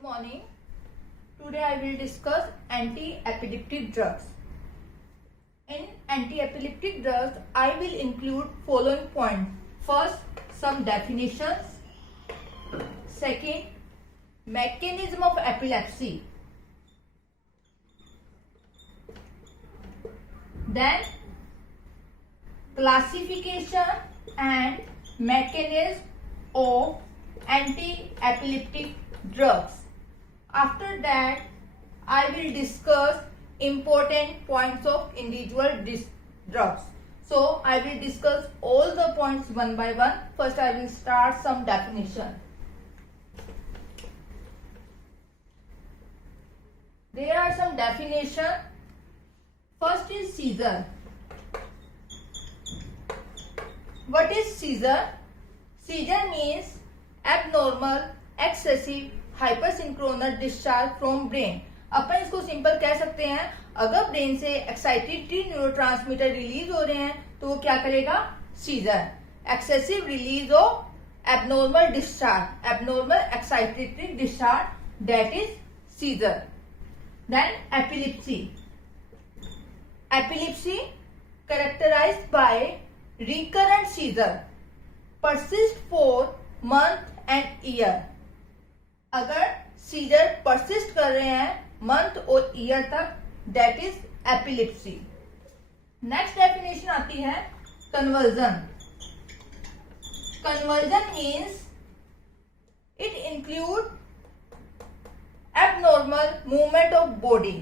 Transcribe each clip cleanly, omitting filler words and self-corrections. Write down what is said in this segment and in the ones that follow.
Good morning. Today I will discuss anti-epileptic drugs. In anti-epileptic drugs, I will include following points. First, some definitions. Second, mechanism of epilepsy. Then, classification and mechanism of anti-epileptic drugs. After that, I will discuss important points of individual drugs. So, I will discuss all the points one by one. First, I will start some definition. There are some definition. First is seizure. What is seizure? Seizure means abnormal, excessive, hypersynchronous discharge from brain. अपन इसको simple कह सकते हैं, अगर brain से excitatory neurotransmitter release हो रहे हैं तो वो क्या करेगा? Seizure. Excessive release of abnormal discharge, abnormal excitatory discharge, that is seizure. Then epilepsy. Epilepsy characterised by recurrent seizure, persist for month and year. अगर सीजर परसिस्ट कर रहे हैं मंथ और ईयर तक, that is epilepsy. Next definition आती है conversion. Conversion means it include abnormal movement of body.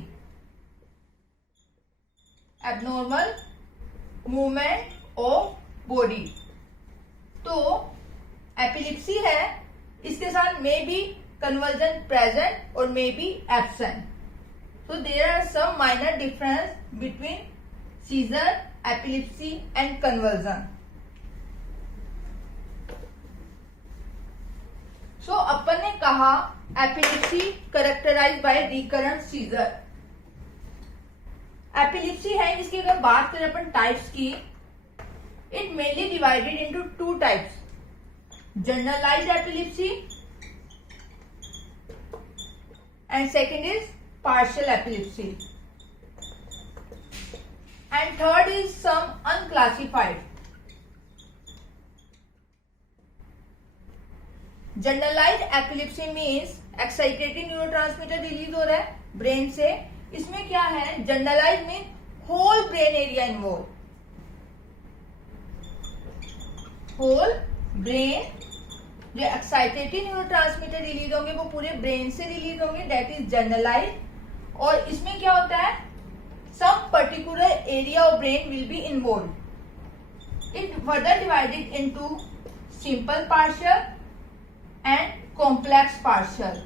Abnormal movement of body. तो epilepsy है, इसके साथ may be conversion present or may be absent. So there are some minor difference between seizure, epilepsy and conversion. So अपन ने कहा epilepsy characterized by recurrent seizure. Epilepsy है, इसकी अगर बात करें अपन टाइप्स की, it mainly divided into two types. Generalized epilepsy and second is partial epilepsy, and third is some unclassified. Generalized epilepsy means excitatory neurotransmitter release हो रहा है brain से. इसमें क्या है? Generalise mean whole brain area involve. Whole brain जो excitatory neurotransmitter release होंगे वो पूरे ब्रेन से रिलीज होंगे, दैट इज जनरलाइज. और इसमें क्या होता है? Some particular area of brain will be involve. It further divided into simple partial and complex partial.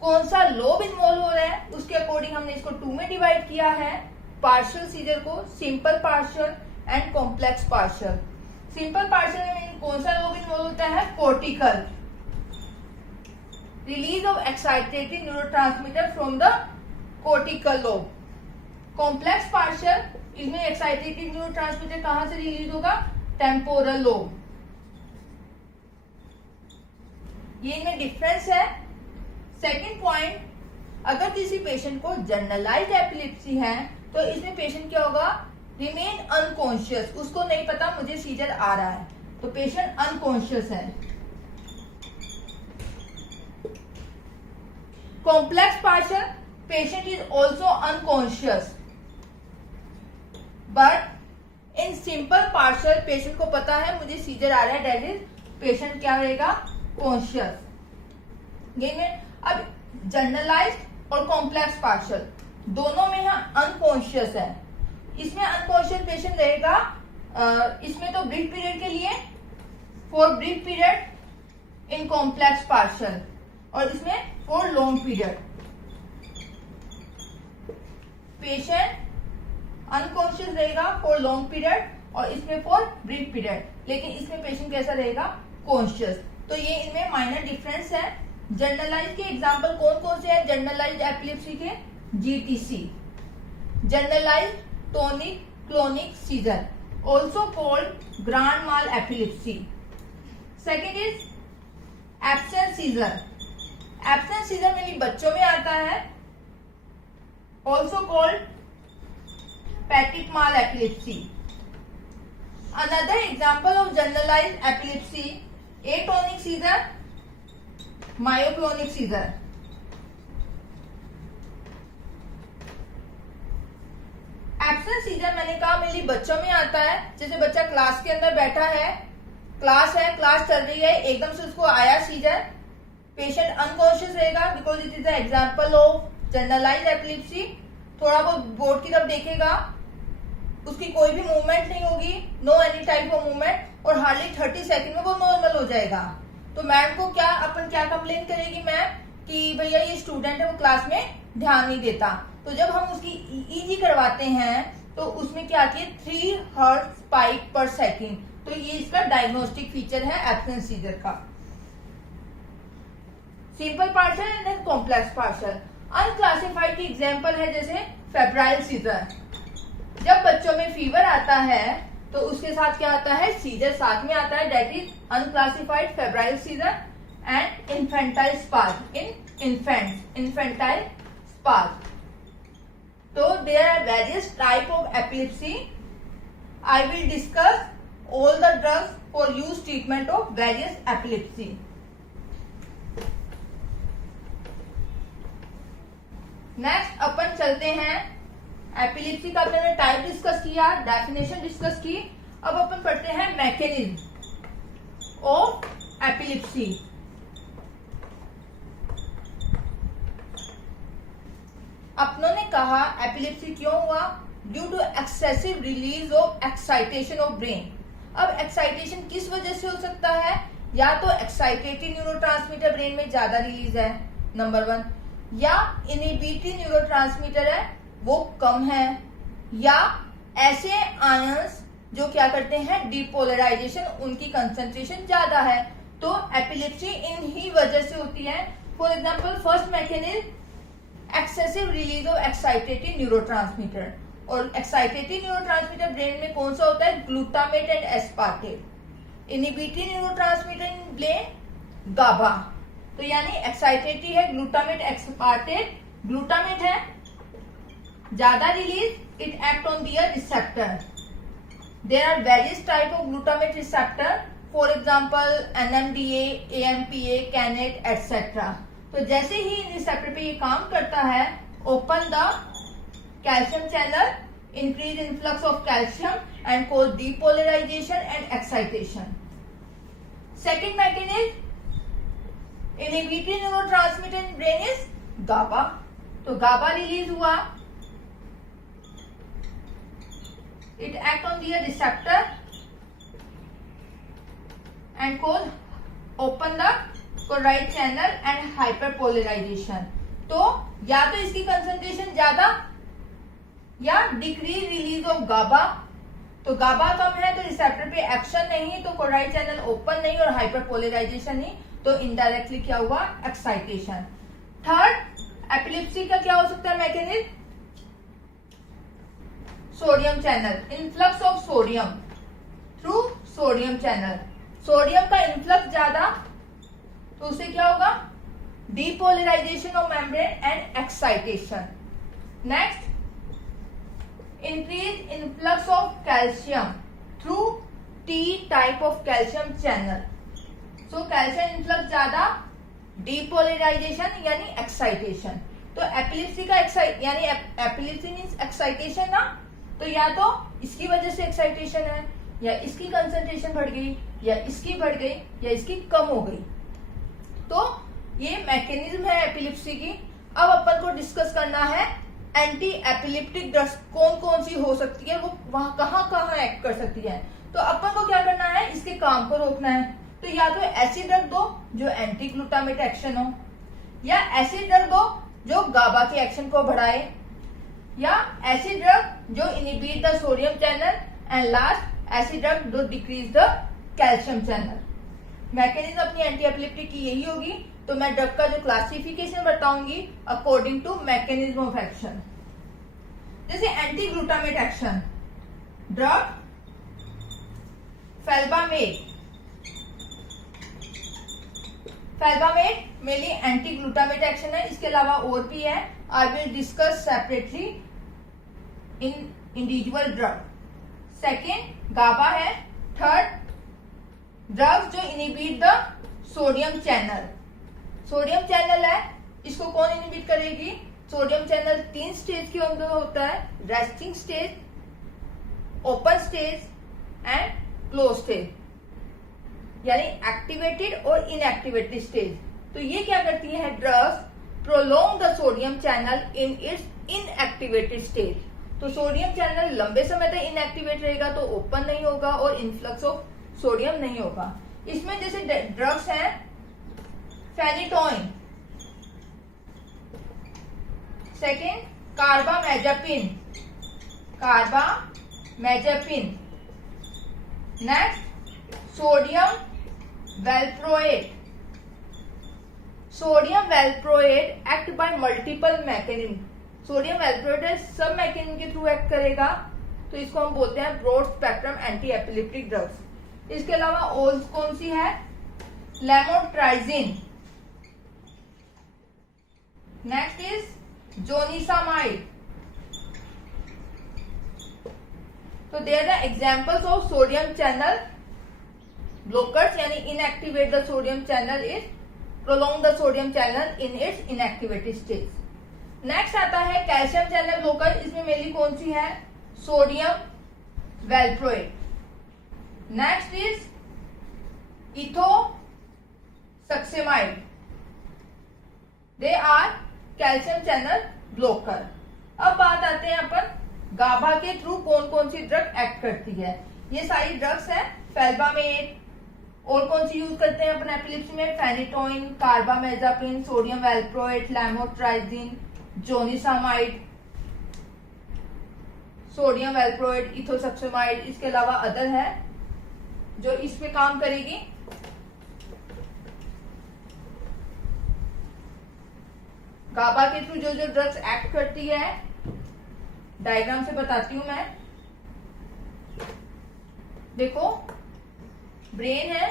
कौन सा लोब इन्वॉल्व हो रहा है उसके अकॉर्डिंग हमने इसको टू में डिवाइड किया है. पार्शियल सीजर को simple partial and complex partial. Simple partial में कौन सा लोब इन्वॉल्व होता है? Cortical. Release of excitatory neurotransmitter from the cortical lobe. Complex partial, इसमें एक्साइटेटरी न्यूरोट्रांसमीटर कहां से रिलीज होगा? Temporal lobe. ये इनमें डिफरेंस है. सेकेंड पॉइंट, अगर किसी पेशेंट को जनरलाइज्ड एपिलेप्सी है तो इसमें पेशेंट क्या होगा? Remain unconscious. उसको नहीं पता मुझे सीजर आ रहा है, तो पेशेंट अनकॉन्शियस है. Complex partial, patient is also unconscious, but in simple partial patient को पता है मुझे सीजर आ रहा है, दैट इज पेशेंट क्या रहेगा? कॉन्शियस. ये में अब जनरलाइज्ड और कॉम्प्लेक्स पार्शियल दोनों में यहाँ अनकॉन्शियस है. इसमें अनकॉन्शियस पेशेंट रहेगा, इसमें तो ब्रीफ पीरियड के लिए, for brief period in complex partial, और इसमें for long period. Patient unconscious रहेगा फॉर लॉन्ग पीरियड और इसमें फॉर ब्रीफ पीरियड, लेकिन इसमें पेशेंट कैसा रहेगा? कॉन्शियस. तो ये इनमें माइनर डिफरेंस है. जनरलाइज के एग्जाम्पल कौन कौन से हैं जनरलाइज्ड एपिलेप्सी के? GTC, generalised tonic clonic seizure, also called grand mal epilepsy. Second is absence seizure. Absent seizure mainly बच्चों में आता है, also called petit mal epilepsy. Another example of generalized epilepsy, atonic seizure, myoclonic seizure. Absent scissor मैंने कहा mainly बच्चों में आता है, जैसे बच्चा क्लास के अंदर बैठा है, क्लास चल रही है, एकदम से उसको आया सीजर, पेशेंट अनकॉन्शियस रहेगा because it is the example of generalised epilepsy. थोड़ा बहुत बोर्ड की तरफ देखेगा, उसकी कोई भी मूवमेंट नहीं होगी, no any type of movement, और हार्डली 30 सेकंड में वो नॉर्मल हो जाएगा. तो मैम को अपन क्या कंप्लेन करेगी मैम कि भैया ये स्टूडेंट है वो क्लास में ध्यान नहीं देता. तो जब हम उसकी ईईजी करवाते हैं तो उसमें क्या आती है 3 हर्ट्ज स्पाइक पर सेकंड. तो ये इसका डायग्नोस्टिक फीचर है एब्सेंट सीजर का. Simple partial and then complex partial. Unclassified की एग्जांपल है जैसे फेब्राइल सीजर. जब बच्चों में फीवर आता है तो उसके साथ क्या आता है, सीजर साथ में आता है, that is unclassified febrile seizure. And infantile spasm in infantile spasm. So there are various type of epilepsy. I will discuss all the drugs for use treatment of various epilepsy. Next अपन चलते हैं, epilepsy का अपने type discuss किया, definition discuss की. अब अपन पढ़ते हैं mechanism of epilepsy. अपनों ने कहा एपिलेप्सी क्यों हुआ, due to excessive release of excitation of brain. अब एक्साइटेशन किस वजह से हो सकता है, या तो एक्साइटेटरी न्यूरोट्रांसमीटर ब्रेन में ज्यादा रिलीज है, नंबर 1, या इनहिबिटरी न्यूरोट्रांसमीटर है वो कम है, या ऐसे आयंस जो क्या करते हैं डिपोलराइजेशन, उनकी कंसंट्रेशन ज्यादा है. तो एपिलेप्सी इन ही वजह से होती है. For example first mechanism excessive release of excitatory neurotransmitter. और एक्साइटेटरी न्यूरोट्रांसमीटर ब्रेन में कौन सा होता है, glutamate and aspartate. Inhibitory neurotransmitter in brain GABA. तो यानी एक्साइटेटरी है ग्लूटामेट एस्पार्टेट. ग्लूटामेट है ज्यादा release, it act on their receptor. There are various type of glutamate receptor, for example NMDA, AMPA, kainate etcetera. तो जैसे ही इन receptor पे ये काम करता है, open the calcium channel, increase influx of calcium and cause depolarisation and excitation. Second mechanism inhibitory neurotransmitter in brain is GABA. तो GABA release हुआ, it act on their receptor and cause open the chloride channel and hyperpolarisation. तो या तो इसकी concentration ज्यादा या decrease release of गाबा. तो गाबा कम है तो रिसेप्टर पे एक्शन नहीं, तो कोराइड चैनल ओपन नहीं और हाइपरपोलराइजेशन नहीं, तो इनडायरेक्टली क्या हुआ, एक्साइटेशन. थर्ड एपिलेप्सी का क्या हो सकता है mechanism, sodium channel, influx of sodium through sodium channel. Sodium का इनफ्लक्स ज्यादा तो उससे क्या होगा, depolarisation of membrane and excitation. Next increase influx of calcium through T type of calcium channel. So calcium influx ज्यादा, डिपोलराइजेशन यानी excitation. तो epilepsy का यानी एपिलेप्सी मीन्स एक्साइटेशन ना, तो या तो इसकी वजह से एक्साइटेशन है, या इसकी कंसंट्रेशन बढ़ गई, या इसकी बढ़ गई, या इसकी कम हो गई. तो ये मैकेनिज्म है एपिलेप्सी की. अब अपन को डिस्कस करना है एंटी एपिलेप्टिक ड्रग्स कौन कौन सी हो सकती है, वो वहां कहाँ एक्ट कर सकती है. तो अपन को क्या करना है, इसके काम को रोकना है. तो या तो ऐसी ड्रग दो जो एंटी ग्लूटामेट एक्शन हो, या ऐसी ड्रग दो जो गाबा के एक्शन को बढ़ाए, या ऐसी ड्रग जो inhibit the sodium channel, and last ऐसी ड्रग जो decrease the calcium channel. Mechanism अपनी एंटी एपिलेप्टिक की यही होगी. तो मैं ड्रग का जो क्लासिफिकेशन बताऊंगी according to mechanism of action. जैसे anti glutamate action, drug felbamate felbamate mainly anti glutamate action है, इसके अलावा और भी है, I will discuss separately in individual drug. Second GABA है। थर्ड ड्रग्स जो inhibit the sodium channel. Sodium channel है, इसको कौन इनिबिट करेगी? सोडियम चैनल 3 स्टेज के अंदर होता है, resting stage, open stage and close stage, यानी एक्टिवेटेड और इनएक्टिवेटेड स्टेज। तो ये क्या करती है drugs? Prolong the sodium channel in its inactivated stage. तो सोडियम चैनल लंबे समय तक इनएक्टिवेट रहेगा तो ओपन नहीं होगा और इन्फ्लक्स ऑफ सोडियम नहीं होगा। इसमें जैसे ड्रग्स हैं phenytoin, second carbamazepine, next sodium valproate. Sodium valproate act by multiple mechanism. Sodium valproate सब मैकेनिज्म के थ्रू एक्ट करेगा, तो इसको हम बोलते हैं broad spectrum anti epileptic drugs. इसके अलावा और कौन सी है? Lamotrigine, next is zonisamide. तो they are the examples of sodium channel blockers, यानी inactivate the sodium channel is prolong the sodium channel in its inactivated stage. Next आता है कैल्शियम चैनल ब्लॉकर। इसमें मेनली कौन सी है? Sodium valproate. Next is ethosuximide, they are calcium channel blocker. अब बात आते हैं अपन गाबा के थ्रू कौन कौन सी ड्रग एक्ट करती है। ये सारी ड्रग्स है, फेल्बामेट, और कौन सी यूज करते हैं अपन एपिलेप्सी में? Phenytoin, carbamazepine, sodium valproate, lamotrigine, zonisamide, sodium valproate, ethosuximide. इसके अलावा अदर है जो इस पे काम करेगी। गाबा के थ्रू जो जो ड्रग्स एक्ट करती है, डायग्राम से बताती हूं मैं। देखो ब्रेन है,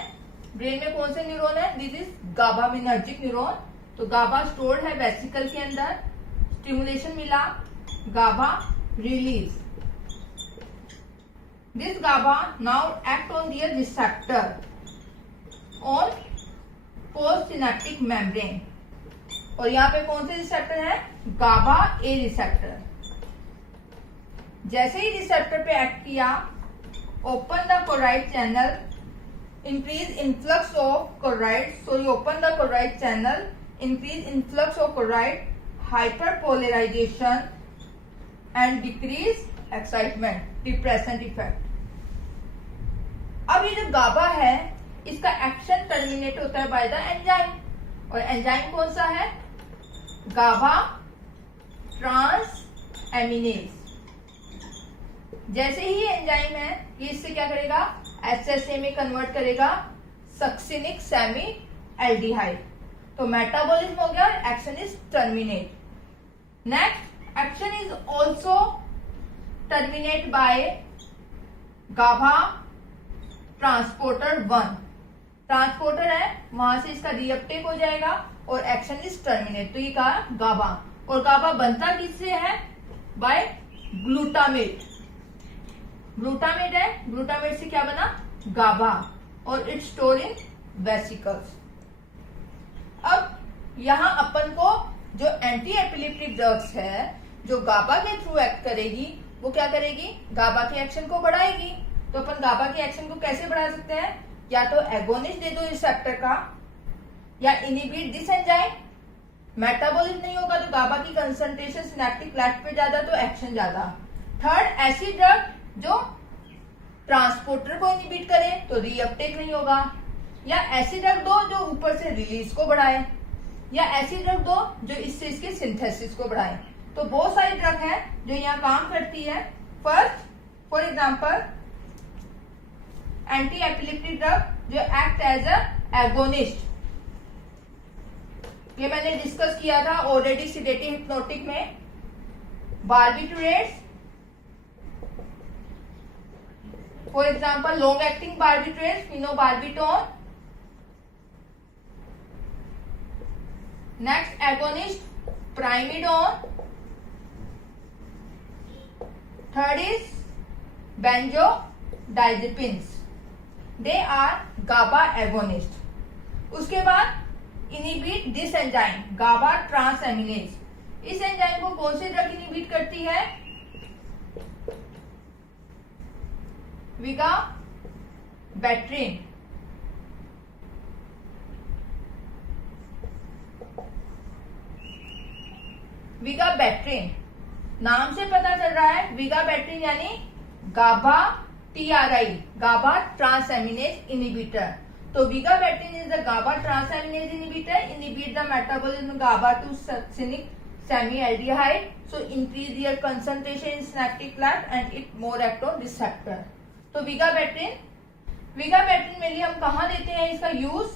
ब्रेन में कौन से न्यूरॉन है? This is GABAergic neuron. तो गाबा स्टोर्ड है वेसिकल के अंदर, स्टिमुलेशन मिला, GABA release. This GABA now act on their receptor on postsynaptic membrane. और यहाँ पे कौन से रिसेप्टर है? GABA A receptor. जैसे ही रिसेप्टर पे एक्ट किया, open the chloride channel, increase influx of chloride, so you open the chloride channel, increase influx of chloride, hyperpolarization and decrease excitement, depressant effect। अब ये जो गाबा है, इसका एक्शन टर्मिनेट होता है बाय द एंजाइम, और एंजाइम कौन सा है? गाबा ट्रांस एमिनेज। जैसे ही एंजाइम है, ये इससे क्या करेगा? एचएसए में कन्वर्ट करेगा सक्सिनिक सेमी एल्डिहाइड। तो मेटाबॉलिज्म हो गया और action is terminate. Next action is also terminate by GABA transporter 1। Transporter है, वहां से इसका रीअपटेक हो जाएगा और एक्शन इज टर्मिनेट। तो ये कहा गाबा, और गाबा बनता किससे है? By glutamate. ग्लूटामेट है, ग्लूटामेट से क्या बना? गाबा, और इट्स स्टोर इन वेसिकल्स। अब यहां अपन को जो एंटी एपिलेप्टिक ड्रग्स है, जो गाबा के थ्रू एक्ट करेगी, वो क्या करेगी? गाबा के एक्शन को बढ़ाएगी। तो अपन गाबा के एक्शन को कैसे बढ़ा सकते हैं? या तो एगोनिस्ट दे दो रिसेप्टर का, या इनिबिट दिस एंजाइम। मेटाबॉलिज्म नहीं होगा तो गाबा की कंसंट्रेशन सिनेप्टिक फ्लैट पे ज्यादा, तो एक्शन ज्यादा। थर्ड, ऐसी ड्रग जो ट्रांसपोर्टर को इनिबिट करे तो रीअपटेक नहीं होगा, या ऐसी ड्रग दो जो ऊपर से रिलीज को बढ़ाए, या ऐसी ड्रग दो जो इससे इसके सिंथेसिस को बढ़ाए। तो बहुत सारी ड्रग है जो यहाँ काम करती है। First, for example anti epileptic drug जो एक्ट एज अ एगोनिस्ट, ये मैंने डिस्कस किया था ऑलरेडी सिडेटिव हिप्नोटिक में। Barbiturates, for example long acting barbiturates, phenobarbitone, Next agonist primidone. Third is benzodiazepines. They are GABA agonist. उसके बाद inhibit this enzyme GABA transaminase. इस enzyme को कौन सी ड्रग इनिबिट करती है? विगाबैट्रिन. विगाबैट्रिन नाम से पता चल रहा है, विगाबैट्रिन यानी GABA TRI, GABA transaminase inhibitor. तो vigabatrin is the GABA transaminase inhibitor, inhibit the metabolism GABA to succinic semi-aldehyde, so increase their concentration in synaptic cleft and it more act on receptor. तो विगाबैट्रिन mainly हम कहाँ देते हैं इसका use?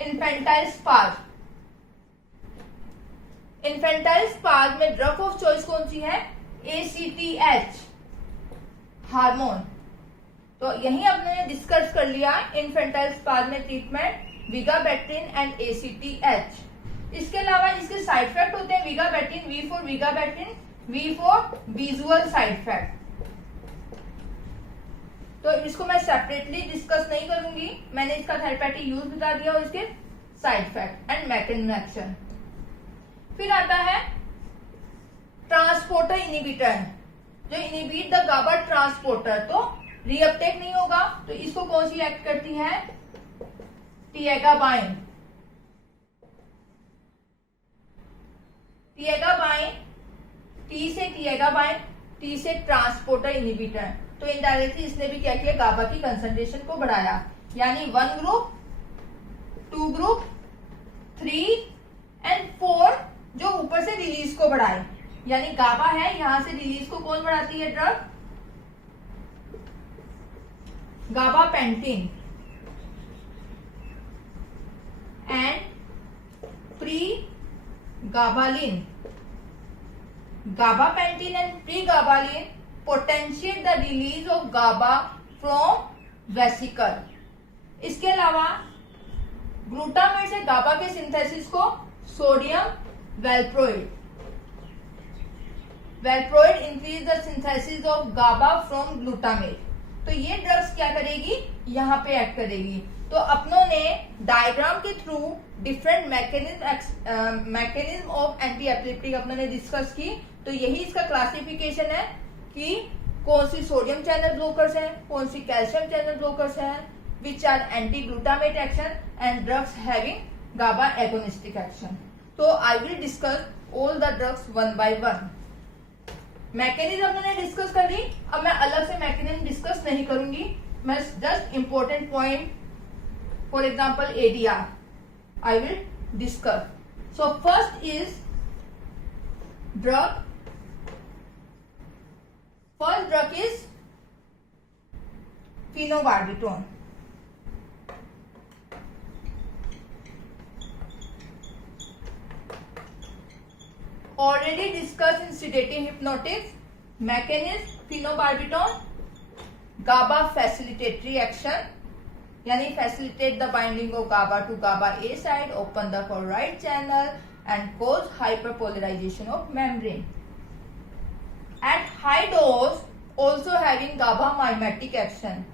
Infantile spasm. Infantile spasm में drug of choice कौन सी है? ACTH hormone. तो यही आपने डिस्कस कर लिया इन्फेंटाइल स्पाज्म में ट्रीटमेंट विगाबैट्रिन एंड ACTH. इसके अलावा इसके साइड इफेक्ट होते हैं vigabatrin, V for vigabatrin, V for visual side effect. तो इसको मैं सेपरेटली डिस्कस नहीं करूंगी, मैंने इसका थेरेपेटिक यूज बता दिया और इसके side effect and mechanism action. फिर आता है ट्रांसपोर्टर इनिबिटर, जो इनिबिट द गाबा ट्रांसपोर्टर. तो रीअपटेक नहीं होगा, तो इसको कौन सी एक्ट करती है? टिएगाबाइन. टिएगाबाइन, टी से टिएगाबाइन, टी से ट्रांसपोर्टर इनिबिटर. तो इनडायरेक्टली इसने भी क्या किया? गाबा की कंसंट्रेशन को बढ़ाया. यानी 1 ग्रुप, 2 ग्रुप, 3 एंड 4 जो ऊपर से रिलीज को बढ़ाए. यानी गाबा है, यहां से रिलीज को कौन बढ़ाती है drug? Gabapentin and pregabalin. Gabapentin and pregabalin potentiate the release of GABA from vesicle. इसके अलावा ग्लूटामेट से गाबा के सिंथेसिस को sodium valproate. Valproate increase the synthesis of GABA from glutamate. तो ये ड्रग्स क्या करेगी? यहाँ पे एक्ट करेगी. तो अपनों ने डायग्राम के through different mechanism of anti epileptic अपनों ने डिस्कस की. तो यही इसका क्लासिफिकेशन है कि कौन सी सोडियम चैनल ब्लोकर्स हैं, कौन सी कैल्शियम चैनल ब्लोकर्स हैं, which are anti glutamate action and drugs having GABA agonistic action. तो I will discuss all the drugs one by one. Mechanism हमने डिस्कस कर ली, अब मैं अलग से मैकेनिज्म डिस्कस नहीं करूंगी, मैं just important point for example ADR I will discuss. So first is drug. First drug is phenobarbital. Already discussed in sedative hypnotics. Mechanism phenobarbital, GABA facilitatory action. यानी facilitate the binding of GABA to GABA A side, open the chloride channel and cause hyperpolarization of membrane. At high dose also having GABA mimetic action.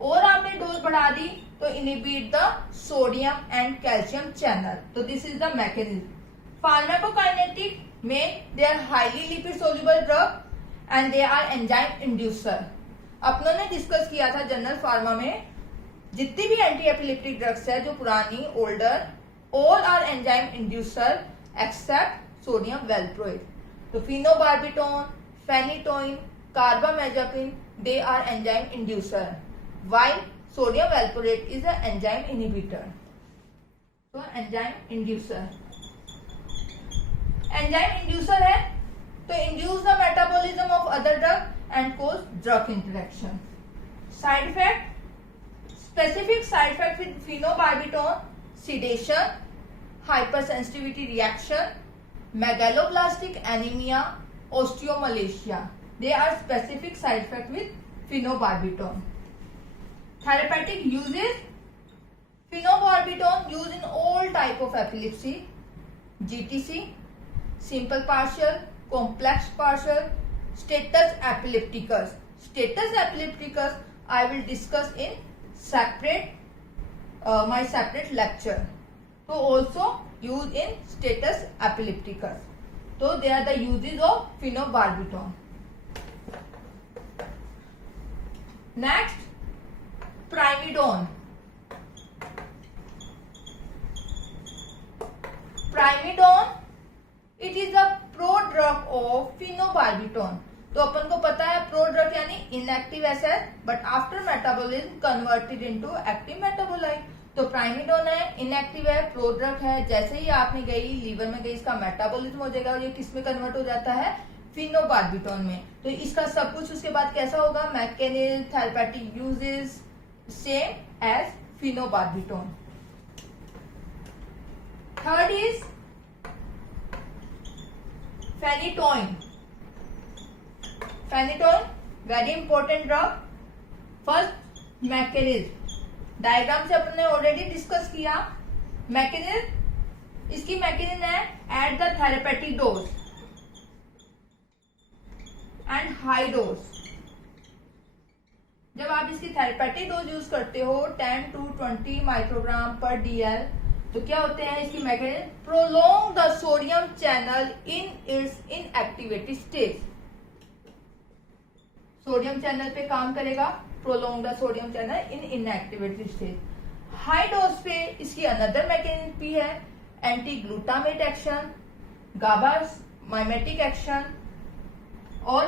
और आपने dose बढ़ा दी तो inhibit the sodium and calcium channel. तो this is the mechanism. Pharmacokinetic में they are highly lipid soluble drug and they are enzyme inducer. अपनों ने discuss किया था जनरल फार्मा में जितनी भी एंटी एपिलेप्टिक ड्रग्स है जो पुरानी older, all are enzyme inducer except sodium valproate. तो phenobarbitone, phenytoin, carbamazepine they are enzyme inducer, while sodium valproate is a enzyme inhibitor. तो एंजाइम इंड्यूसर, एंजाइम इंड्यूसर है तो induce the metabolism of other drug and cause drug interaction. Side effect, specific side effect with phenobarbital: sedation, hypersensitivity reaction, megaloblastic anemia, osteomalacia. They are specific side effect with phenobarbital. Therapeutic uses: phenobarbital used in all type of epilepsy, GTC, simple partial, complex partial, status epilepticus. Status epilepticus I will discuss in separate my separate lecture. So also used in status epilepticus. So they are the uses of phenobarbital. Next, primidone. Primidone, it is a prodrug of phenobarbital. तो अपन को पता है prodrug यानी inactive acid but after metabolism converted into active metabolite. तो प्राइमिडोन है, inactive है, prodrug है. जैसे ही आपने गई लीवर में गई इसका मेटाबॉलिज्म हो जाएगा और ये किस में कन्वर्ट हो जाता है, फिनोबार्बिटोन में. तो इसका सब कुछ उसके बाद कैसा होगा, mechanism, therapeutic uses same as phenobarbitone. Third is phenytoin. Phenytoin very important drug. First mechanism diagram से अपने ऑलरेडी डिस्कस किया. मैकेनिज्म, इसकी मैकेनिज्म है at the therapeutic dose and high dose. जब आप इसकी थेरेपेटिक डोज यूज करते हो 10 to 20 माइक्रोग्राम पर DL, तो क्या होते हैं इसकी mechanism, prolong the sodium channel in its inactivated stage. Sodium channel पे काम करेगा, prolong the sodium channel in inactivated stage. High dose पे इसकी अनदर मैकेनिज्म भी है, anti glutamate action, GABA mimetic action और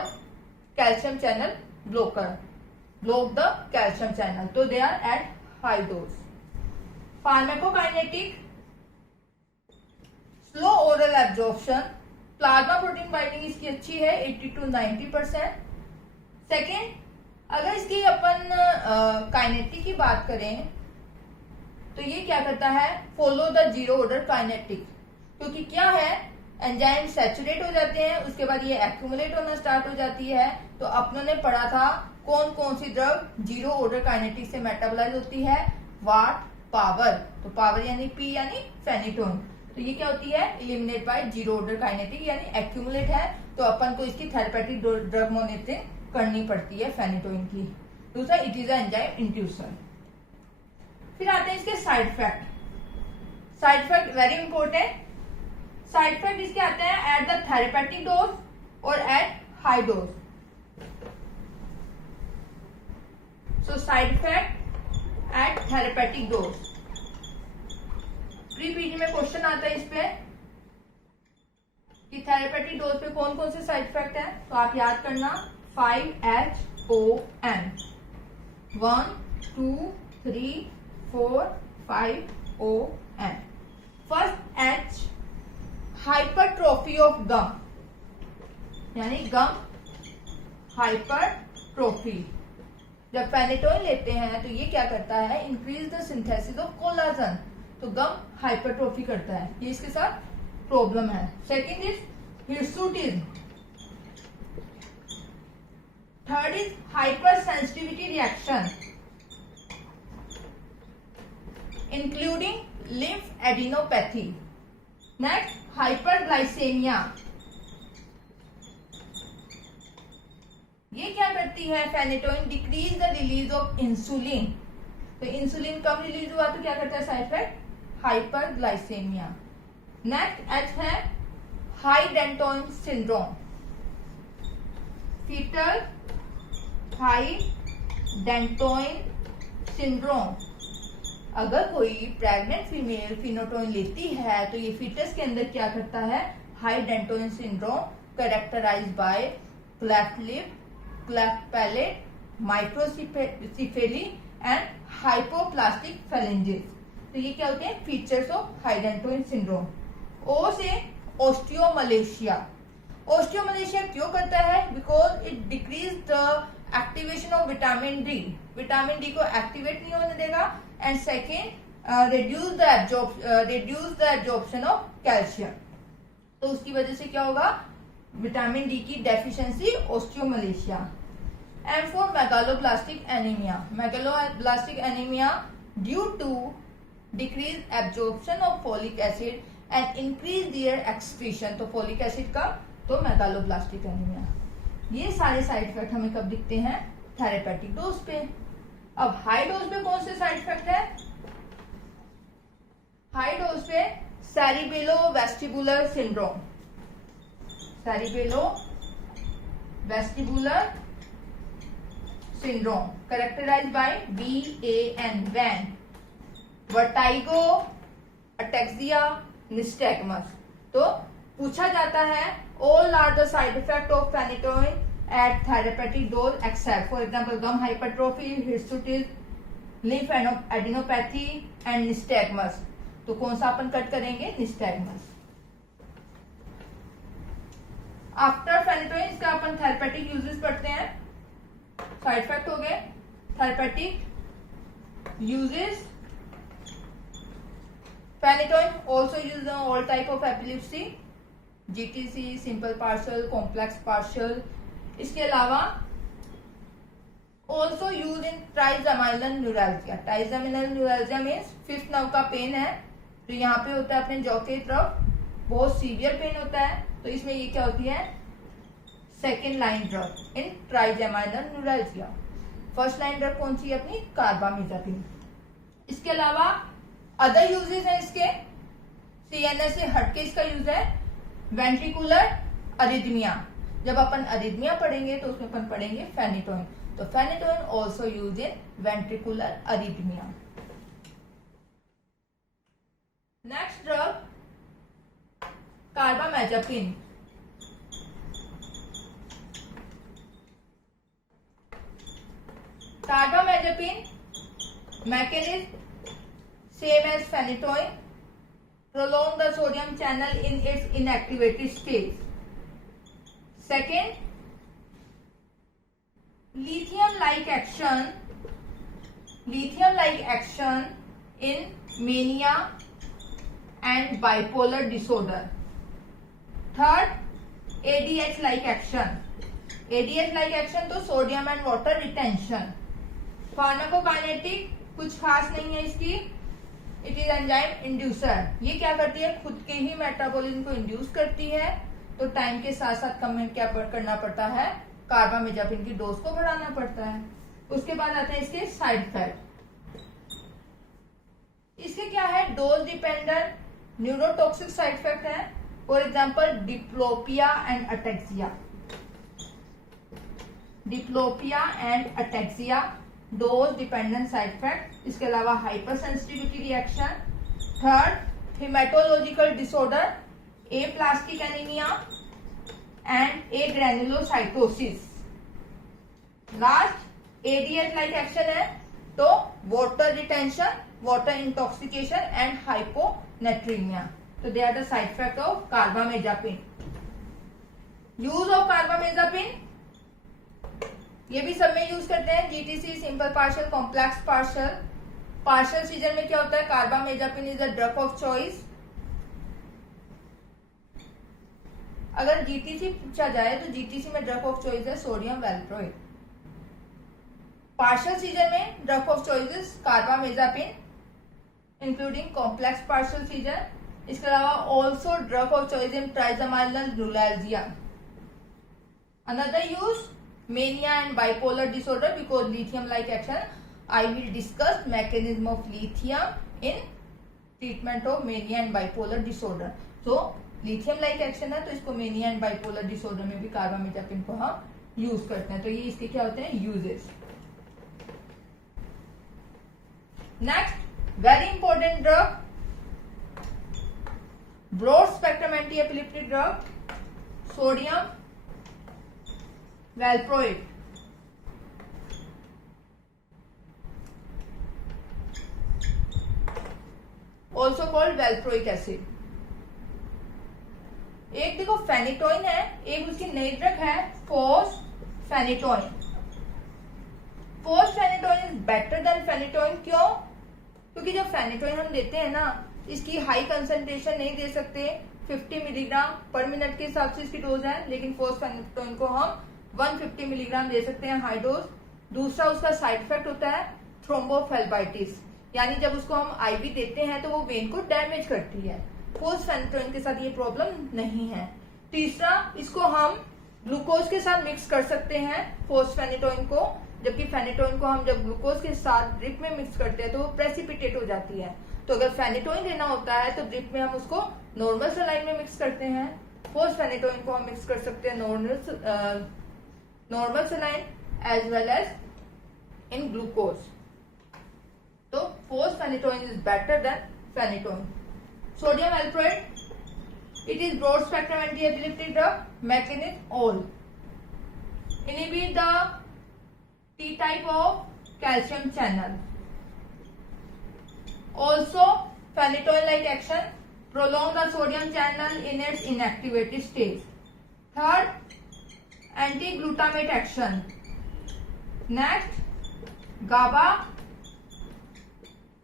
calcium channel blocker, block the calcium channel. तो they are at high dose. Pharmacokinetic, slow oral absorption, plasma protein binding इसकी अच्छी है 80 to 90%. Second, अगर इसकी अपन काइनेटिक की बात करें तो ये क्या करता है, follow the zero order kinetic. क्योंकि क्या है, एंजाइम सैचुरेट हो जाते हैं, उसके बाद ये एक्यूमुलेट होना स्टार्ट हो जाती है. तो अपनों ने पढ़ा था कौन कौन सी ड्रग जीरो ऑर्डर काइनेटिक से मेटाबोलाइज होती है, वाट, पावर. तो पावर यानी पी यानी फेनिटोन. तो ये क्या होती है, eliminate by zero order kinetic यानी एक्यूमुलेट है. तो अपन को इसकी थेरेपेटिक ड्रग मॉनिटरिंग करनी पड़ती है फेनिटोइन की. दूसरा, इट इज एंजाइम इंड्यूसर. फिर आते हैं इसके side effect. Side effect very important. Side effect इसके आते हैं एट द थेरेपेटिक डोज और eight high dose. So side effect at therapeutic dose. Pre PG में क्वेश्चन आता है इस पे कि थेरेपेटिक डोज पे कौन कौन से साइड इफेक्ट है. तो आप याद करना, 5HON, 1 2 3 4 5ON. First H, hypertrophy of gum, यानी गम हाइपरट्रोफी. जब फेनिटोइन लेते हैं तो ये क्या करता है, increase the synthesis of collagen. तो गम हाइपरट्रोफी करता है, ये इसके साथ प्रॉब्लम है. Second is hirsutism. Third is hyper sensitivity reaction including lymph adenopathy. Next, hyperglycaemia. ये क्या करती है, phenytoin decrease the release of insulin. तो इंसुलिन कम रिलीज हुआ तो क्या करता है side effect, hyperglycaemia. Next H है hydantoin syndrome. Foetal hydantoin syndrome. अगर कोई प्रेग्नेंट फीमेल फिनोटोइन लेती है तो ये फीटस के अंदर क्या करता है, hydantoin syndrome characterised by cleft lip, cleft palate, microcephaly and hypoplastic phalanges. तो ये क्या होते हैं, features of hydantoin syndrome. O से ऑस्टियोमलेशिया. ऑस्टियोमलेशिया क्यों करता है, because it decrease the activation of vitamin D. Vitamin D को एक्टिवेट नहीं होने देगा. And second, reduce the absorption of calcium. तो उसकी वजह से क्या होगा, विटामिन डी की deficiency, osteomalacia. And for megaloblastic anaemia. Megaloblastic anaemia due to decreased absorption of folic acid and increase their excretion, तो फोलिक एसिड का तो मेगालोब्लास्टिक एनीमिया। ये सारे साइड इफेक्ट हमें कब दिखते हैं? थेरेपेटिक डोज पे। अब हाई डोज पे कौन से साइड इफेक्ट है? हाई डोज पे cerebellovestibular syndrome, cerebellovestibular syndrome characterized by VAN, VAN, vertigo, ataxia, nystagmus. तो पूछा जाता है all are the side effect of phenytoin at therapeutic dose except for example gum hypertrophy, hirsutism, lymphadenopathy and nystagmus। तो कौन सा अपन cut करेंगे? निस्टैगमस। After phenytoin इसका अपन therapeutic uses पढ़ते हैं। साइड इफेक्ट हो गए, therapeutic uses. Phenytoin also use in all type of epilepsy, GTC, simple partial, complex partial. इसके अलावा ऑल्सो यूज इन trigeminal neuralgia. Trigeminal neuralgia means fifth nerve का pen है, तो यहाँ पे होता है अपने जॉ की तरफ, बहुत सीवियर पेन होता है, तो इसमें ये क्या होती है? Second line drug in trigeminal neuralgia. First line drug कौन सी है अपनी? कार्बामेजापिन। इसके अलावा अदर यूजेस है इसके, सीएनएस से हटके इसका यूज है वेंट्रिकुलर अरिथमिया। जब अपन अरिथमिया पढ़ेंगे तो उसमें अपन पढ़ेंगे फेनिटोइन, तो phenytoin also use in ventricular arrhythmia. Next drug carbamazepine. Carbamazepine mechanism same as phenytoin, prolong the sodium channel in its inactivated stage. Second, lithium-like action in mania and bipolar disorder. Third, ADH-like action. ADH-like action तो sodium and water retention. Pharmacokinetic कुछ खास नहीं है इसकी, it is enzyme inducer. ये क्या करती है? खुद के ही मेटाबॉलिज्म को इंड्यूस करती है, तो टाइम के साथ साथ कमेंट क्या करना पड़ता है? कार्बामेजापिन की डोज को बढ़ाना पड़ता है। उसके बाद आते हैं इसके साइड इफेक्ट। इसके क्या है? Dose dependent neurotoxic side effect है, for example diplopia and ataxia. Diplopia and ataxia dose dependent side effect. इसके अलावा hyper sensitivity reaction. Third, haematological disorder, aplastic anaemia and agranulocytosis. Last, ADH like action है, तो water retention, water intoxication and hyponatraemia. तो they are the side effect of carbamazepine. Use of carbamazepine ये भी सब में use करते हैं, GTC, simple partial, complex partial. Partial seizure में क्या होता है? Carbamazepine is the drug of choice. अगर जीटीसी पूछा जाए तो जीटीसी में ड्रग ऑफ चॉइस है सोडियम वैल्प्रोइड। पार्शियल सीजन में drug of choice is carbamazepine including complex partial seizure. इसके अलावा also drug of choice in trigeminal neuralgia. Another use mania and bipolar disorder because lithium like action. I will discuss mechanism of lithium in treatment of mania and bipolar disorder. So lithium like action है, तो इसको mania and bipolar disorder में भी कार्बामेजापिन को हम use करते हैं। तो ये इसके क्या होते हैं? Uses. Next, very important drug, broad spectrum anti epileptic drug, sodium valproate. Also called valproic acid. एक देखो फेनिटोइन है, एक उसकी नई ड्रग है fosphenytoin. Fosphenytoin is better than phenytoin. क्यों? क्योंकि जब फेनिटोइन हम देते हैं ना, इसकी हाई कंसेंट्रेशन नहीं दे सकते, 50 मिलीग्राम पर मिनट के हिसाब से इसकी डोज है, लेकिन फोस्फेनिटोइन को हम 150 मिलीग्राम दे सकते हैं हाई डोज। दूसरा उसका साइड इफेक्ट होता है थ्रोम्बोफ्लेबाइटिस, यानी जब उसको हम आईवी देते हैं तो वो वेन को डैमेज करती है। फोस्फेनेटोइन के साथ ये प्रॉब्लम नहीं है। तीसरा, इसको हम ग्लूकोज के साथ मिक्स कर सकते हैं फोस्फेनेटोइन को, जबकि फेनेटोइन को हम जब ग्लूकोज के साथ ड्रिप में मिक्स करते हैं तो वो प्रेसिपिटेट हो जाती है। तो अगर फेनेटोइन लेना होता है तो ड्रिप में हम उसको नॉर्मल सलाइन में मिक्स करते हैं। फोस्फेनेटोइन को हम मिक्स कर सकते हैं normal saline as well as in glucose. तो fosphenytoin is better than phenytoin. Sodium valproate, it is broad spectrum anti-epileptic drug, mechanism all inhibit the T type of calcium channel. Also phenytoin like action prolong the sodium channel in its inactivated stage. Third, anti-glutamate action. Next, GABA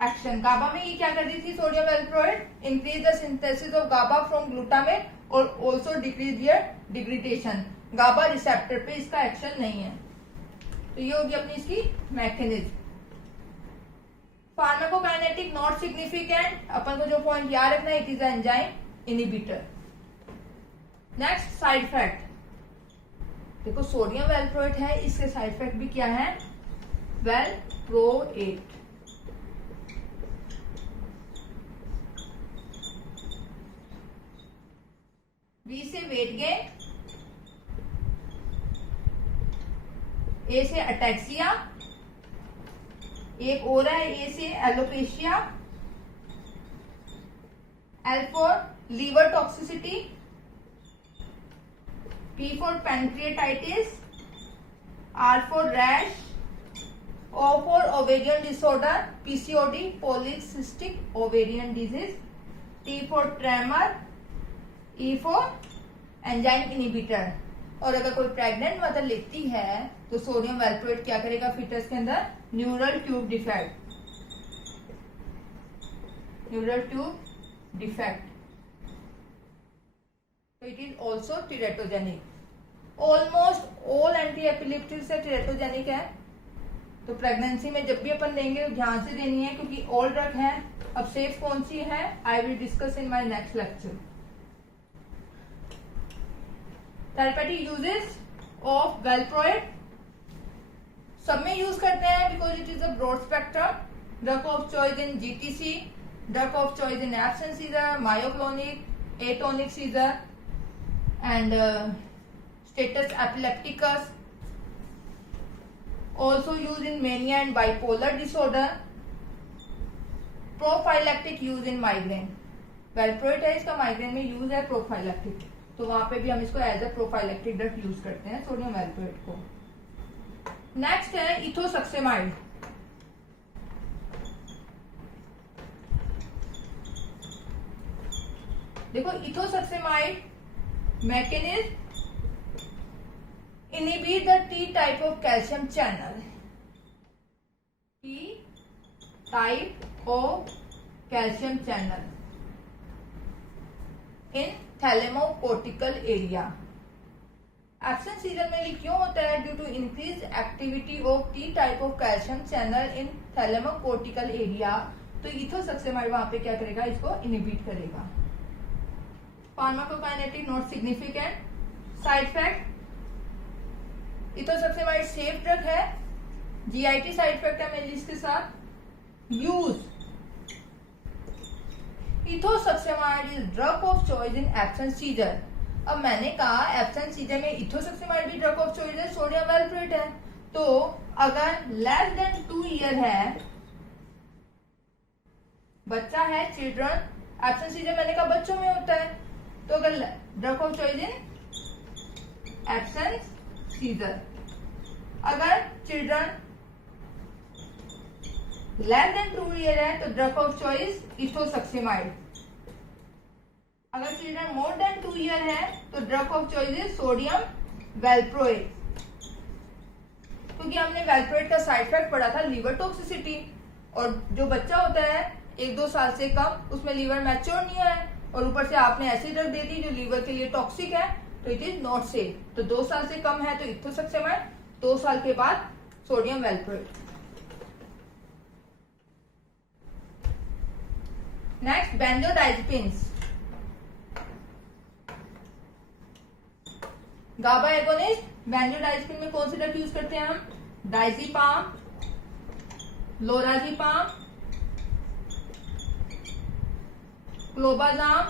action. GABA में ये क्या कर रही थी sodium valproate, increase the synthesis of GABA from glutamate और also decrease their degradation. GABA receptor पे इसका action नहीं है। तो ये होगी अपनी इसकी मैकेनिज्म। फार्माकोकाइनेटिक नॉट सिग्निफिकेंट, अपन को जो पॉइंट याद रखना है, it is enzyme inhibitor. Next, side effect. देखो सोडियम वैल्प्रोइड है, इसके साइड इफेक्ट भी क्या है, वैल्प्रोएट। बी से वेट गेन, ए से अटैक्सिया, एक और है ए से alopecia, L for liver toxicity, P for pancreatitis, R for rash, O for ovarian disorder, PCOD polycystic ovarian disease, T for tremor, E for enzyme inhibitor. और अगर कोई pregnant mother लेती है तो सोडियम वैल्प्रोएट क्या करेगा foetus के अंदर, neural tube defect, neural tube defect. तो it is also teratogenic. Almost all anti epileptics से टीरेटोजेनिक है। तो प्रेगनेंसी में जब भी अपन लेंगे तो ध्यान से देनी है, क्योंकि ऑल ड्रग है। अब सेफ कौन सी है, I will discuss in my next lecture. Therapeutic uses of valproate, सब में यूज करते हैं because it is a broad spectrum. Drug of choice in GTC, drug of choice in absence seizure, myoclonic, atonic seizure and status epilepticus. Also use in mania and bipolar disorder. Prophylactic use in migraine. Valproate है, इसका migraine में use है prophylactic, तो वहां पे भी हम इसको as a prophylactic drug use करते हैं सोडियम वैल्प्रोएट को। नेक्स्ट है इथोसक्सेमाइड। देखो ethosuximide mechanism, inhibit the T type of calcium channel, T type of calcium channel in thalamocortical area. Absence seizure में क्यों होता है, due to increase activity of T type of calcium channel in thalamocortical area. तो ethosuximide वहां पे क्या करेगा, इसको इनहिबिट करेगा। Pharmacokinetic not significant. Side effect, ethosuximide safe drug है, जीआईटी साइड इफेक्ट है मेनली इसके साथ। Use, ethosuximide is drug of choice in absence seizure. अब मैंने कहा एब्सेंस सीजर में इथोसक्सेमाइड भी ड्रग ऑफ चॉइस है, सोडियम वैल्प्रोएट है। तो अगर लेस देन 2 ईयर है, बच्चा है, चिल्ड्रन, एब्सेंस सीजर मैंने कहा बच्चों में होता है, तो अगर drug of choice in absence seizure. अगर चिल्ड्रन लेस देन 2 ईयर है तो ड्रग ऑफ चॉइस इथोसक्सेमाइड। अगर चिल्ड्रन मोर देन 2 ईयर है तो drug of choice is sodium valproate. क्योंकि हमने वैल्प्रोएट का साइड इफेक्ट पढ़ा था लीवर टॉक्सिसिटी, और जो बच्चा होता है 1-2 साल से कम, उसमें लीवर मैच्योर नहीं हुआ है और ऊपर से आपने ऐसी ड्रग दे दी जो लीवर के लिए टॉक्सिक है, तो इट इज नॉट सेफ। तो 2 साल से कम है तो इथोसक्सेमाइड, 2 साल के बाद sodium valproate. Next benzodiazepines. GABA agonist benzodiazepine में कौन से ड्रग यूज करते हैं हम? डायजेपाम, लोराजेपाम, क्लोबाजाम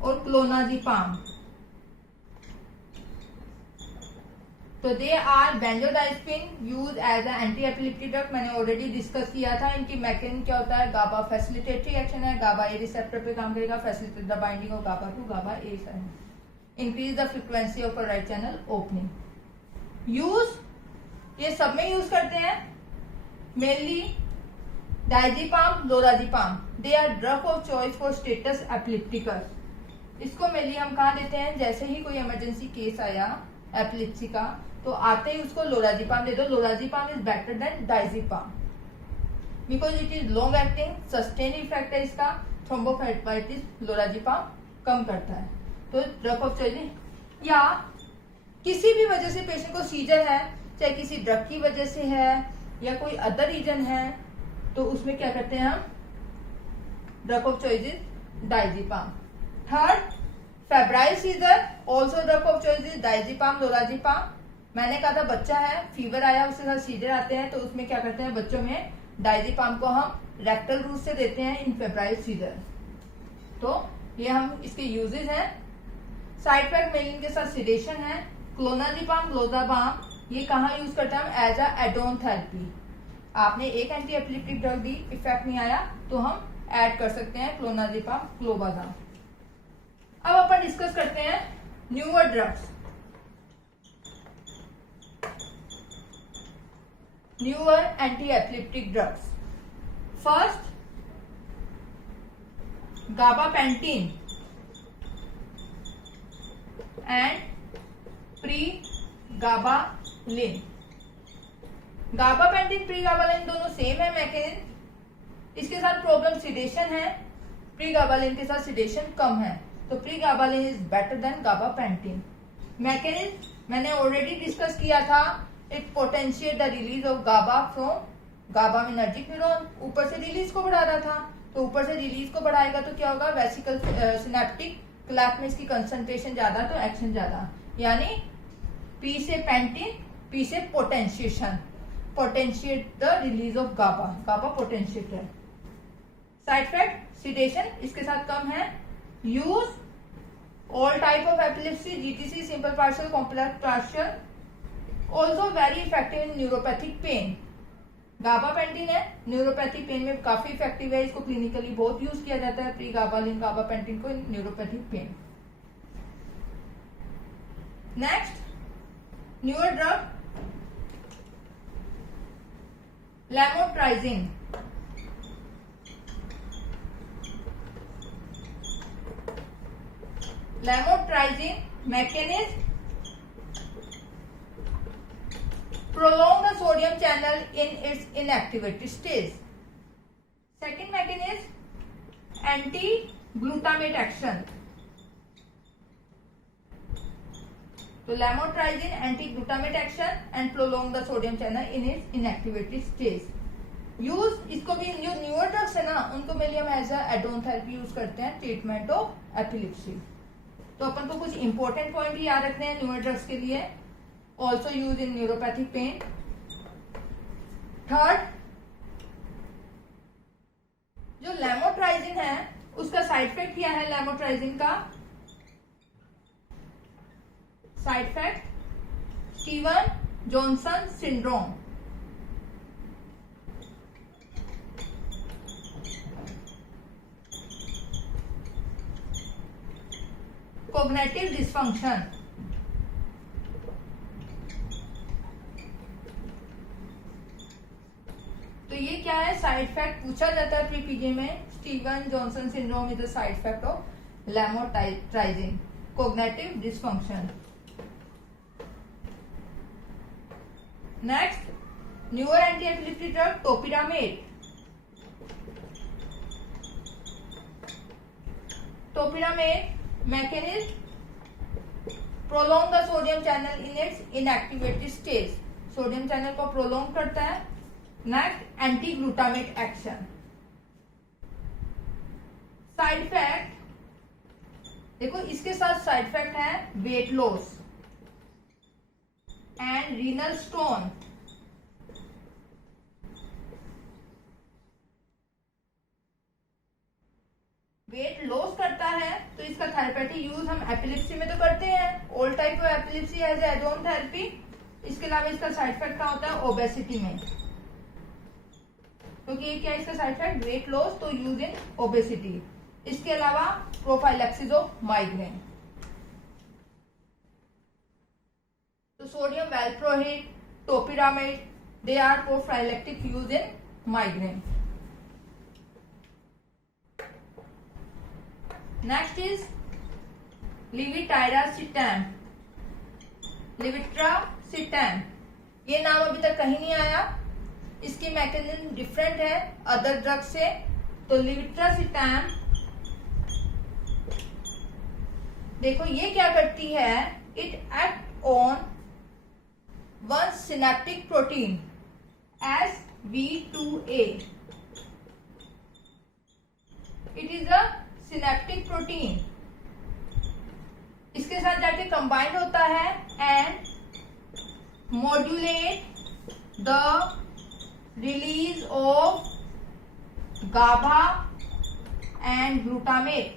और क्लोनाजेपाम। तो they are benzodiazepine use as a anti epileptic drug. मैंने ऑलरेडी डिस्कस किया था। इनकी मैकेनिज्म क्या होता है? गाबा फैसिलिटेटरी एक्शन है, गाबा ए रिसेप्टर पे काम करेगा, facilitate the binding of GABA to GABA A side, increase the frequency of right channel opening. Use ये सब में यूज करते हैं, mainly diazepam, lorazepam. They are drug of choice for status epilepticus. इसको mainly हम कहा देते हैं, जैसे ही कोई इमरजेंसी केस आया एपिलेप्सी का, तो आते ही उसको लोराजेपाम दे दो। Lorazepam is better then diazepam because it is long acting, sustain effect है इसका। थ्रोम्बोफ्लाइटिस लोराजेपाम कम करता है। तो ड्रग ऑफ चॉइस, या किसी भी वजह से पेशेंट को सीजर है, चाहे किसी ड्रग की वजह से है या कोई अदर रीजन है, तो उसमें क्या करते हैं हम? Drug of choice is diazepam. Third, febrile seizure, also drug of choice is diazepam, lorazepam. मैंने कहा था बच्चा है, फीवर आया, उसके साथ सीजर आते हैं, तो उसमें क्या करते हैं? बच्चों में डायजेपाम को हम रेक्टल रूट से देते हैं इन फेब्राइल सीजर। तो ये हम इसके यूजेस हैं। साइड इफेक्ट मेनली इनके साथ सिडेशन है। क्लोनाजेपाम, ग्लोजाबाम, ये कहाँ यूज करते हैं हम? As a add on therapy. आपने एक एंटी एपिलेप्टिक ड्रग दी, इफेक्ट नहीं आया, तो हम ऐड कर सकते हैं क्लोनाजेपाम, क्लोबाजाम। अब अपन डिस्कस करते हैं newer drugs. Newer anti epileptic drugs. First, gabapentin and pregabalin. Gabapentin, pregabalin दोनों सेम है मैकेनिज्म। इसके साथ प्रॉब्लम सिडेशन है, प्रीगाबालिन के साथ सिडेशन कम है, तो pregabalin is better than gabapentin. Mechanism मैंने ऑलरेडी डिस्कस किया था। It potentiate the release of GABA from GABAergic neuron. ऊपर से रिलीज को बढ़ा रहा था, तो ऊपर से रिलीज को बढ़ाएगा तो क्या होगा? वेसिकल सिनेप्टिक क्लैप में इसकी कंसंट्रेशन ज्यादा, तो एक्शन ज्यादा, यानी पी से पेंटिन, पी से potentiation, potentiate the release of GABA, GABA potentiate है। साइड इफेक्ट सिडेशन इसके साथ कम है। Use all type of epilepsy, GTC, simple partial, complex partial, also very effective in neuropathic pain. Gabapentin है, neuropathic pain में काफी effective है, इसको क्लिनिकली बहुत यूज किया जाता है, प्रीगाबालिन, गाबापेंटिन को, neuropathic pain. Next, newer drug lamotrigine. Lamotrigine mechanism, prolong the sodium channel in its inactivated stage. Second mechanism, anti-glutamate action. तो lamotrigine anti glutamate action and prolong the sodium channel in its inactivated stage. Use इसको भी, जो newer drugs है ना, उनको mainly हम as a add on therapy use करते हैं ट्रीटमेंट ऑफ एपिलेप्सी। तो अपन को कुछ इंपॉर्टेंट पॉइंट भी याद रखने हैं न्यूअर ड्रग्स के लिए। Also used in neuropathic pain. Third, जो लेमोट्राइजिन है उसका साइड इफेक्ट क्या है? लेमोट्राइजिन का side effect Steven Johnson syndrome, cognitive dysfunction. तो ये क्या है? साइड इफेक्ट पूछा जाता है प्रीपीजी में। Steven Johnson syndrome is the side effect of lamotrigine, cognitive dysfunction. Next, newer anti epileptic drug topiramate. Topiramate mechanism, prolong the sodium channel in its inactivated stage. Sodium channel को prolong करता है। Next, anti glutamate action. Side effect देखो इसके साथ side effect है weight loss and renal stone. Weight loss करता है तो इसका थेरेपेटिक यूज हम एपिलेप्सी में तो करते हैं, all type of epilepsy as add on therapy. इसके अलावा इसका साइड इफेक्ट क्या होता है ओबेसिटी में, क्योंकि ये क्या है इसका साइड इफेक्ट वेट लॉस, तो यूज इन ओबेसिटी। इसके अलावा प्रोफाइलैक्सिस ऑफ माइग्रेन। तो sodium valproate, topiramate, they are prophylactic use in migraine. Next is levetiracetam, levetiracetam. ये नाम अभी तक कहीं नहीं आया, इसकी मैकेनिज्म डिफरेंट है अदर ड्रग से। तो लिविट्रासिटैम देखो ये क्या करती है, it act on one synaptic protein SV2A। It is a synaptic protein, इसके साथ जाके कंबाइंड होता है and modulate the release of GABA and glutamate.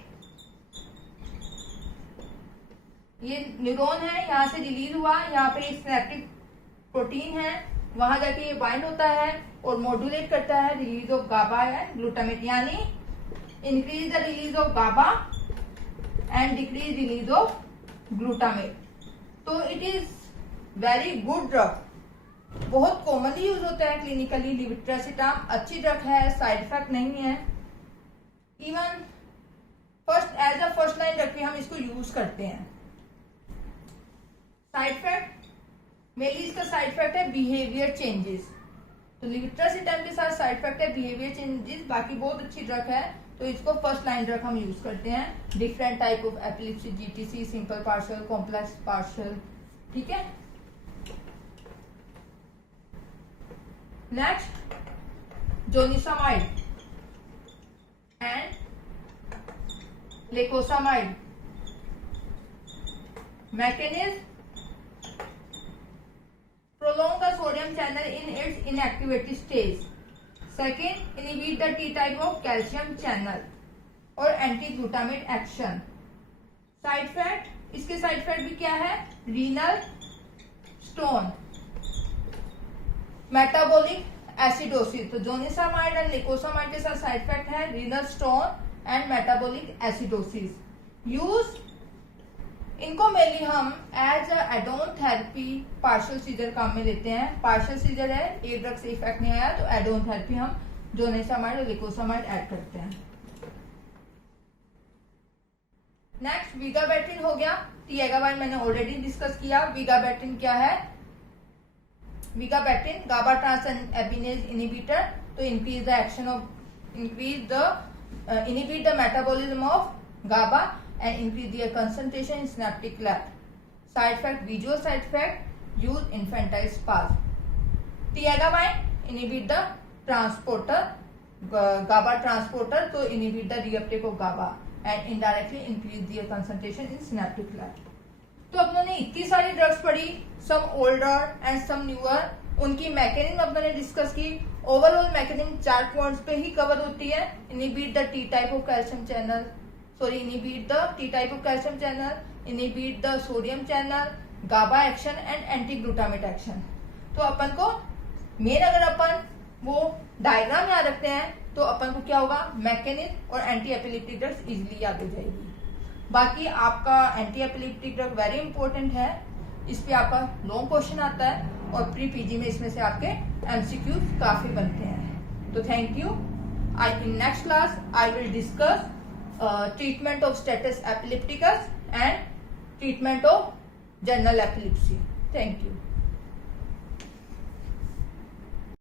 ये न्यूरॉन है, यहाँ से रिलीज हुआ, यहाँ पे सिनेप्टिक प्रोटीन है, वहां जाके ये बाइंड होता है और मॉड्यूलेट करता है release of GABA and glutamate, यानी increase the release of GABA and decrease release of glutamate. तो it is very good drug, बहुत कॉमनली यूज होता है क्लिनिकली। लिविट्रासिटाम अच्छी ड्रग है, साइड इफेक्ट नहीं है। Even first as a first line drug पे हम इसको यूज करते हैं। साइड इफेक्ट मेनली इसका साइड इफेक्ट है बिहेवियर चेंजेस। तो लिविट्रासिटाम के साथ साइड इफेक्ट है बिहेवियर चेंजेस, बाकी बहुत अच्छी ड्रग है, तो इसको फर्स्ट लाइन ड्रग हम यूज करते हैं। Different type of epilepsy, GTC, simple partial, complex partial, ठीक है। Next zonisamide and lacosamide. Mechanism prolong the sodium channel in its inactivity stage. Second, inhibit the T type of calcium channel और anti-glutamate action. Side effect, इसके side effect भी क्या है, renal stone, metabolic acidosis. तो जोनिसामाइड and लेकोसामाइड के साथ side effect है renal stone and metabolic acidosis. Use इनको मेनली हम एज एडोन थेरेपी पार्शियल सीजर काम में लेते हैं। पार्शियल सीजर है, एक ड्रग से इफेक्ट नहीं आया, तो एडोन थेरेपी हम जोनिसामाइड और लिकोसामाइड ऐड करते हैं। नेक्स्ट विगाबैट्रिन हो गया। टिएगाबाइन मैंने ऑलरेडी डिस्कस किया। विगाबैट्रिन क्या है, विगाबैट्रिन गाबा ट्रांसएमिनेज इनहिबिटर, तो increase the action of inhibit the metabolism of GABA and increase the concentration in synaptic cleft. Side effect, visual side effect, use infantile spasm. Tiagabine inhibit the transporter, GABA transporter, so inhibit the reuptake of GABA and indirectly increase the concentration in synaptic cleft. तो अपनों ने इतनी सारी drugs पढ़ी, सम older and some newer, उनकी mechanism अपनों ने discuss की। ओवरऑल मैकेनिज्म 4 पॉइंट्स पे ही कवर होती है। Inhibit the T type of calcium channel, inhibit the T type of calcium channel, inhibit the sodium channel, GABA action and anti-glutamate action. तो अपन को main अगर अपन वो डायग्राम याद रखते हैं तो अपन को क्या होगा, मैकेनिज्म और एंटी एपिलेप्टिक ड्रग्स इजिली याद हो जाएगी। बाकी आपका anti epileptic drug very important है, इस पे आपका लॉन्ग क्वेश्चन आता है और प्री पीजी में इसमें से आपके एमसीक्यूज काफी बनते हैं। तो thank you. In next class I will discuss treatment of status epilepticus and treatment of general epilepsy. Thank you.